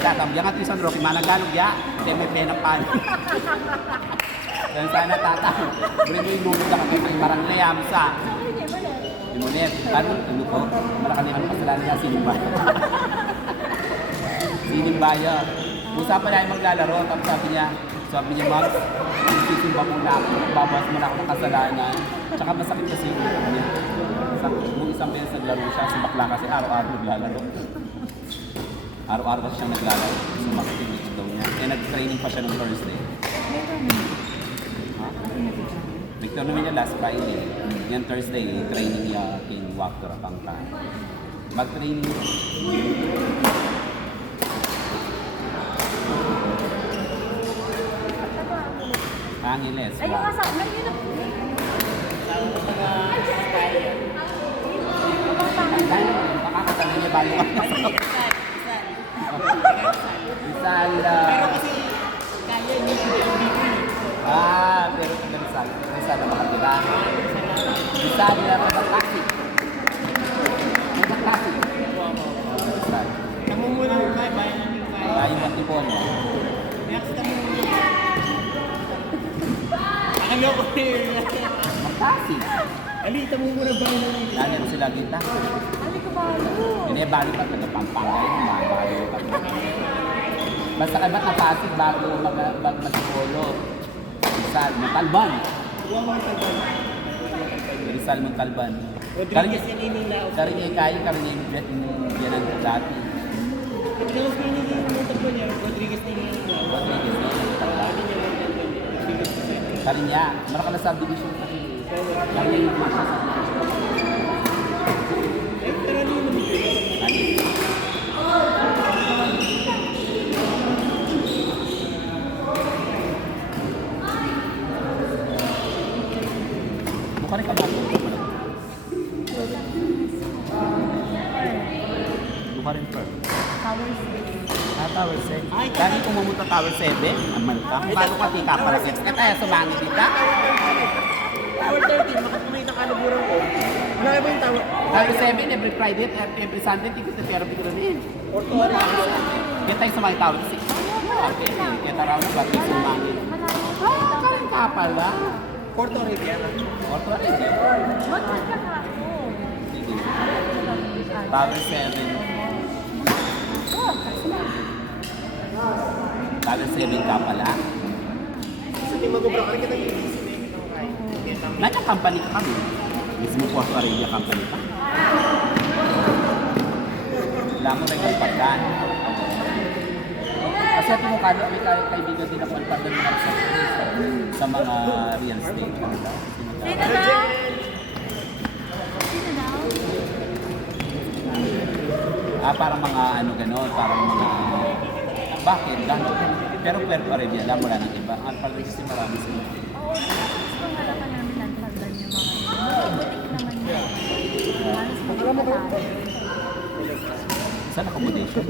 tatam. Yang at isang Rocky managalog ya. Teme penapan. Dan sana tatang. Bring mo yung lulog na kami ng marang layamsa. Limonit. Ano ko? Malaki naman kasalanan niya. Sinimbaya. Usapan namin maglalaro. Tapos sabi niya, Max, sisimba mo na ako. Babawas mo na ako ng kasalanan. Tsaka masakit kasi yung ulo niya. Nung isang beses naglaro siya, sumakla kasi araw-araw naglalaro. Araw-araw kasi siyang naglalaro. Sumakit yung ulo daw niya. Kaya nag-training pa siya ng Thursday. Victor naman niya last Friday. Yan Thursday, training niya king Waktor Pangka. Mag-training niya. Angeles. Ay, yung asa, nandito. Makakasama niya balo ka. Rizal. Pero kasi kaya niya yung MVP. Pero taga Rizal. Rizal na makatira. Rizal na Mabakasi. Mabakasi. Rizal. Namumula ko kaya, bayan lang yung kaya. Bayan ng tipon. Next time mo. Ano ko yun? Mabakasi. Alita mo muna bayan lang yung kaya. Lalo sila kita. Ano ka balo? Hindi, bali pa. Nagpampangay. Mabalo pa. Basta ka ba't napasig bago mag-polo? Rizal Montalban. Huwag mo ito ba? Rizal Montalban. Rodriguez yan inilaos. Karin niya kaya, karin niya yan ang dati. Rodriguez yan inilaos ko niya. Rodriguez yan inilaos. Rodriguez na yan, Montalban. Karin niya, malaka na subdivision kasi. Karin niya yung siya sa Eh, pero ano yung nabigay? Mukha rin ka ba? Mukha rin per. Tower 7. Ay, Dati kung mamunta Tower 7, aman ka. Paano ka tika para 6? Eh tayo sumangi kita. Tower 13, makapunay na kaluburan ko. Ano ba yung tower? Tower 7, every Friday at every Sunday, tikot na therapy ko rin. Orto ano? Kaya tayo sumangi Tower 6. Okay, kaya taraw na ba't yung sumangi. Karin ka pala. Porto Riviera. Orto rin. Matag ka nga ako. Sige. Tower 7. Tower 7 ka pala. Sa team mag-ubra ka rin kita yung DC na yung kaya. Nasa company ka kami. Mismo Porto Arabia company ka. Wala mo rin ang pagkaan. Kasi at mo kalo, may kaibigan din ako ang pagkaan mga sa mga real estate. Sino daw? Sino daw? Parang mga ano gano'n, parang mga... Bakit? Gano'n? Pero Puerto Arabia, alam mo lang ng iba. Ang palriksi marami sila. Oo, gusto nga naman namin nagtagan yung mga yun. Butik naman yun. Halos magkakatalo. Saan accommodation?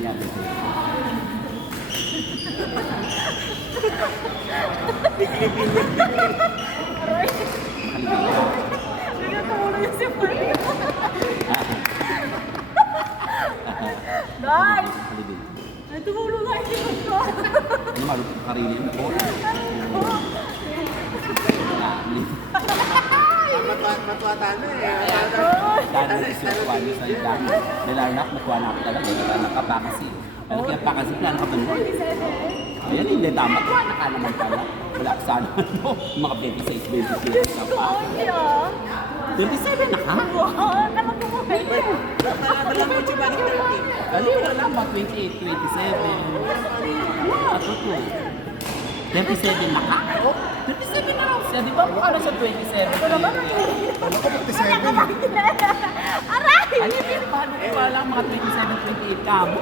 Yan. Nagkakamulo yung si Mario. Guys! Ay, tumulong nga yung si Mario. Ano marupong karili mo? Matuwata na eh. Dahil sa kwali sa ilang, nilanak, nakuha na ako talaga. Nilanak ka pa kasi. Ano kaya pa kasi, plano ka ba nun? Ayan, hindi tama. Kuha na ka naman pala. Wala ka sana, no? Mga 26, 27 na pa. 27 na ka? Wow, talaga mo kayo. Dalang mo siya balik 30. Ali, wala lang ba? 28, 27. Ato to. 27 na ka? 27 na raw siya. Di ba mukha na sa 27? Ito naman. Ano ko 57? Aray! Ano yun? Paano ko wala mga 27, 28 ka mo?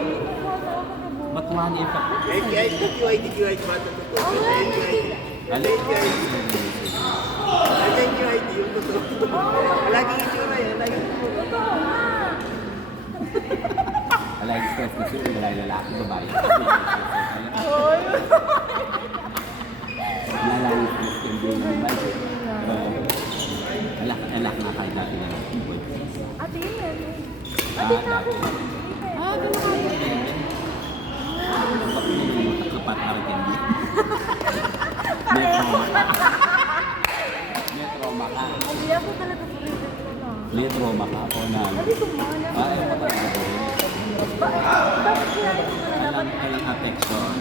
Matuwa niya pa. DQI, ba ito totoo? Ali? DQI, yung totoo. Laging itsura yan, laging Totoo nga. Wala express kasi wala yung lalaki, babae. Oy! Wala lang express yung babae. Dati. Ganun ka. Kapat argan mo. May trauma ka. May trauma ka. Hindi ako talaga favorite ko na. May trauma ka o na. Sabi ko nga naman. Ayaw ka talaga. Bakit kaya ito na dapat? Walang affection.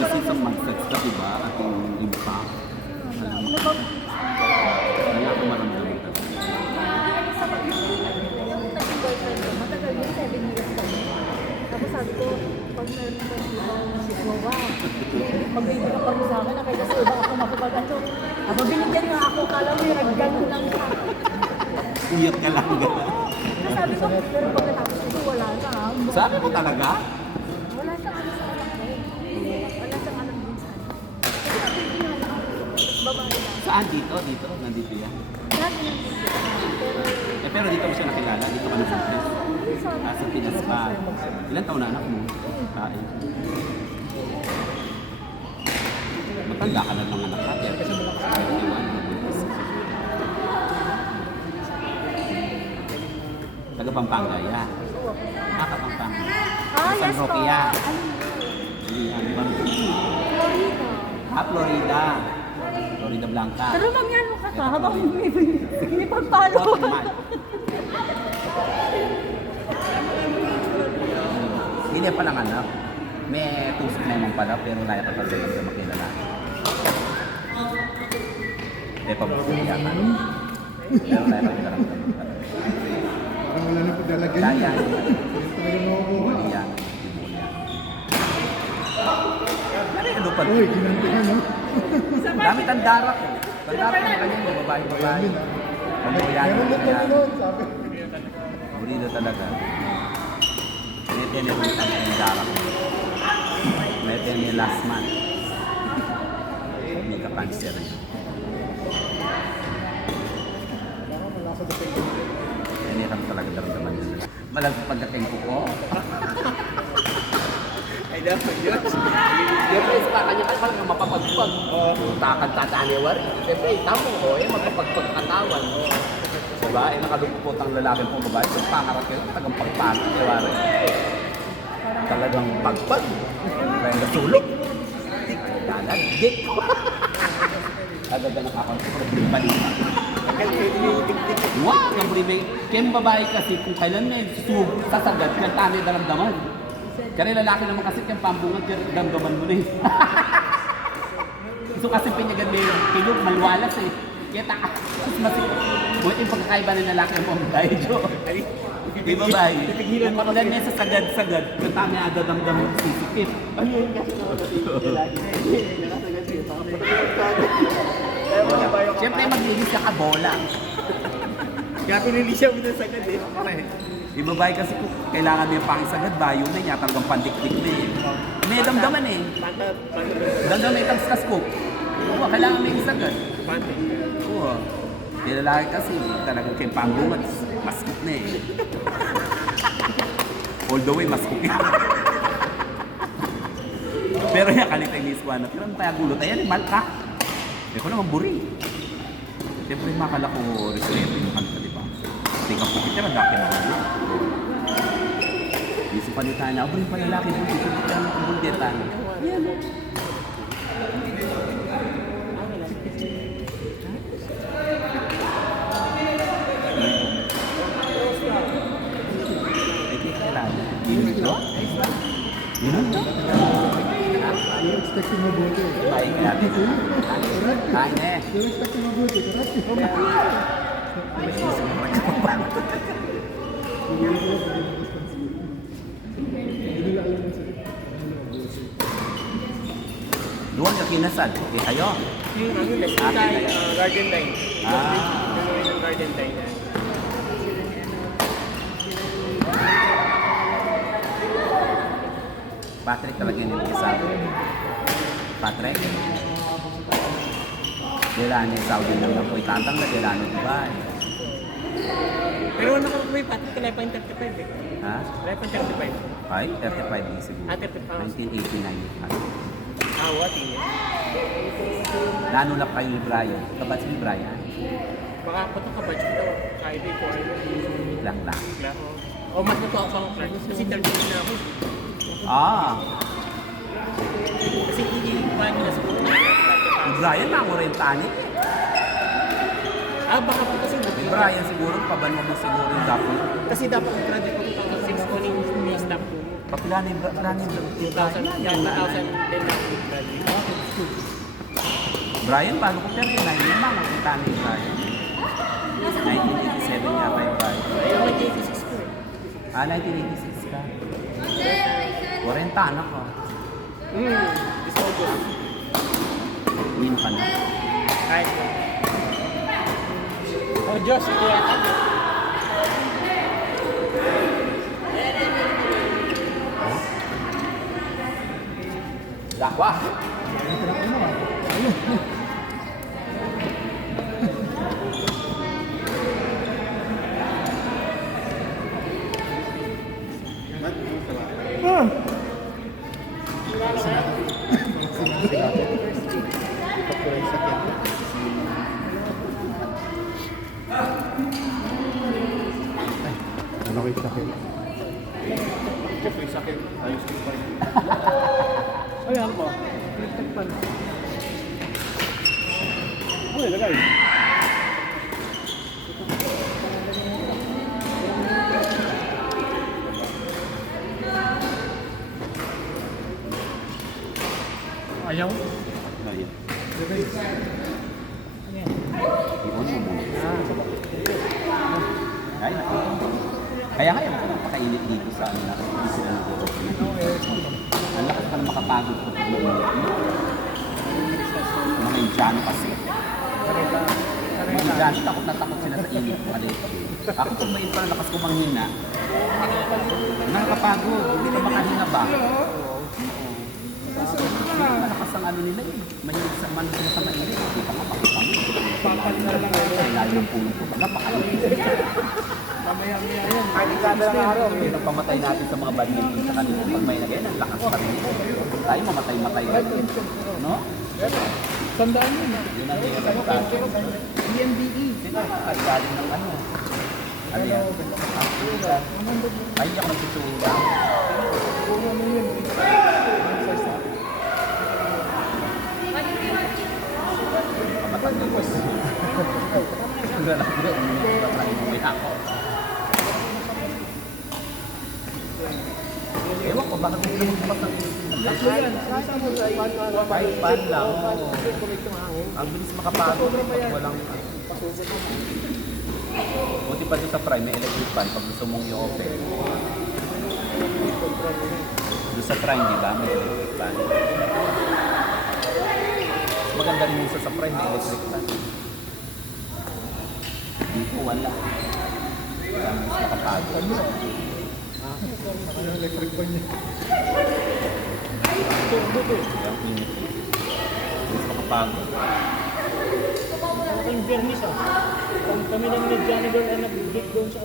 Kasi sa mag-sex ka, diba? At yung impact. Alam mo. Kaya ako maramdaman ka. Yung naging boyfriend ko, matagal yun, 7 years kami. Tapos sabi ko, pag meron ka si Jowa, mag-ibig ka pa rin sa akin, na kaya sa iba ako mapapag-ato. Binigyan nga ako, kala mo yung nag-gano'n lang ka. Iyak ka lang gano'n. Sabi ko, pero pagkatapos ito, wala na. Sabi mo talaga? Wala siyang ano sa anak ko. Wala siyang alam din sa anak. Kasi sabi ko nga lang, babae lang. Saan dito? Dito? Nandito yan? Lagi lang din siya. Pero, Pero dito mo siya nakilala? Dito ka na sa Pinas? Sa Pinas pa. Ilan taon na anak mo? Kain. Matanda ka na ng anak ka. 31. Taga Pampanga, ya. Pampanga. San yes po. Roque, ya. Ano yun? Florida. Florida. Florida. Florida Blanca. Pero mangyan mo ka ka, habang may pagpalo. Portman. Hindi pa lang anak. May tusok naman pala, pero lahat pa talaga sa makilala. Hindi pa bukuli yata. Pero lahat pa talaga. Parang wala na paglalagyan Kaya. niya. Talagang makukuha. Bukuli yan. Ano pa? Uy, ginantihan, no? Dami tandara ko. Tandara ko na ganyan, babae. Pagbuyan. Meron na kami noon, sabi. Burida talaga. Tinitinin ko yung tandara ko. Meron niya last month. May ka-cancer niya. Tinitang talaga daramdaman nila. Malagpag pagdating ko. Ay, dapat yun. Siyempre, sa kanya ka nga mapapagpag. Takad tataniwari. Siyempre, tamo ko, magpapagpagkatawan. Diba? Nakalupot ang lalaki po babae. So, pangarap kayo, tagang pagpapaniwari. Talagang pagpag. Kaya nasulog. Dik. Agad na nakakaroon. Balita. Wow! Ang brimay. Kaya yung babae kasi kung kailan may sasagad, kaya tanay daramdaman. Kaya lalaki naman kasi kaya pambungan, kaya daramdaman mo na eh. So kasi pinyagan mo yung kilog, malwalas eh. Kaya mas buhat yung pagkakaiba ng lalaki ang pambahay, Jo. Di babae. Kung kapag niya sa sagad-sagad, kaya tanay daramdaman mo sisikip. Ayun kasi siyempre maglilis ka bola. Kaya pinili siya mo sa agad eh. Yung babae kasi kung kailangan niya pang sagad, bayo na niya, talagang pandikdik na eh. May damdaman eh. Damdaman may tangskas ko. Oo, kailangan may sagad. Oo. Yung lalaki kasi talagang kay pambungat, maskot na eh. All the way, maskot yan. Pero yan, kalitay ni Iswana. Pero ang kaya gulo tayo, mal ka. Hindi ko naman buri. Siyempre, makala ko reserve yung kanta, di ba? Tingnan po kita, nagdaki na rin. Isip pa nita na, buri pa lalaki po, isip pa ng kumuldetan. Yan. Hindi kailangan. Yun ito? Yun ito? You're expecting mabuti. Kain ka natin. Kain eh. You're expecting mabuti, correct? Doon ka kinasal. Okay kayo? Yung ano, Leslie, Garden Line. Ah. Yung Garden Line. Patrick talaga yung nilisabi. Patrick? Delano Saudi lang na po. Ikatang na Delano Dubai. Pero ano kung may patik ka, Lepa 35 eh. Ha? Lepa 35. Ay, 35 din siguro. 1989. What? Nanulak kayo ni Brian. Kabat si Brian. Baka patok ka ba? Ito, kahit ito ay Lang. klaro. O mas natuwa ako sa Clark. Kasi 13 na ako. Ah, Kasi hindi pa nila siguro. si Brian na ako rin tani. Baka po kasi Si Brian siguro, pabanwa mo siguro yung dapat. Kasi dapat graduate ko 2006 ko yung staff ko. Pakila ni Brian. 2000 din na graduate. Brian, paano ko pero yun? Hindi naman ang kita ni Brian. 1987 yata yung Brian. Ayun, may 86 ko eh. 1986 ka. 40 anak ko. This August. Win ka na. Kahit po. Oh, Diyos, ito yata. Lakwa! Ano kayo sakit? Siyempre, sakit. Ayos ko pa rin. Ayan po. Uy, lagay. Ayaw? Ayun. Lagay. Iwan mo muna. Ay, kaya ngayon, napakainit dito sa ano na sila nito. Ang lakas pa na makapagod ko pag mainit. Mga Indiano kasi. Mga Indiano, takot na takot sila sa init. Ako pag mainit pa na lakas ko manghina, nakakapagod. Hindi ka makahinga ba? Malakas ang ano nila eh. Mahilig sa mano sila sa mainit. Hindi ka makakapang. Papalit na lang. Ay, layo ng puno ko. Napakainit. Mamaya-maya yan. Kahit kada ng araw. Yun ang pamatay natin sa mga badminton sa kanila. Pag may nagayon, ang lakas pa rin. Tayo mamatay-matay rin. No? Sandaan yun. Yun ang tingin. DMDE. At galing ng ano. Ano yan? Ay, hindi ako nagsusuga. Pamatay na ko. Ang lalaki na. Umuwi ako. Ewan ko, bakit hindi mo bukas ng Tatlo yan. Sasa mo sa kahit pan lang. Ang bilis makapagod pag walang... Buti pa doon sa Prime, may electric fan pag gusto mong i-open. Doon sa Prime, di ba? May electric fan. Maganda rin yung sa Prime, may electric fan. Dito wala. Kaya mas makapagod. Ano electric fan niya? Ang init. Mas makapagod. Ang Bernis ah. Kami lang ni Johnny doon ay nag-gig doon sa...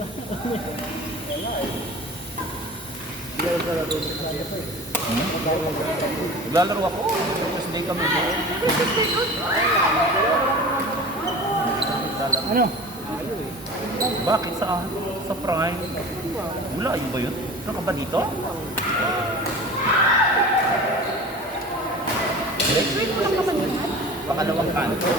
Naglalaro ako. First day kami doon. Ano? Bakit sa Prime? Wala, yun ba yun? Ano ka ba dito? Electric lang naman yun. Pangalawang kanto.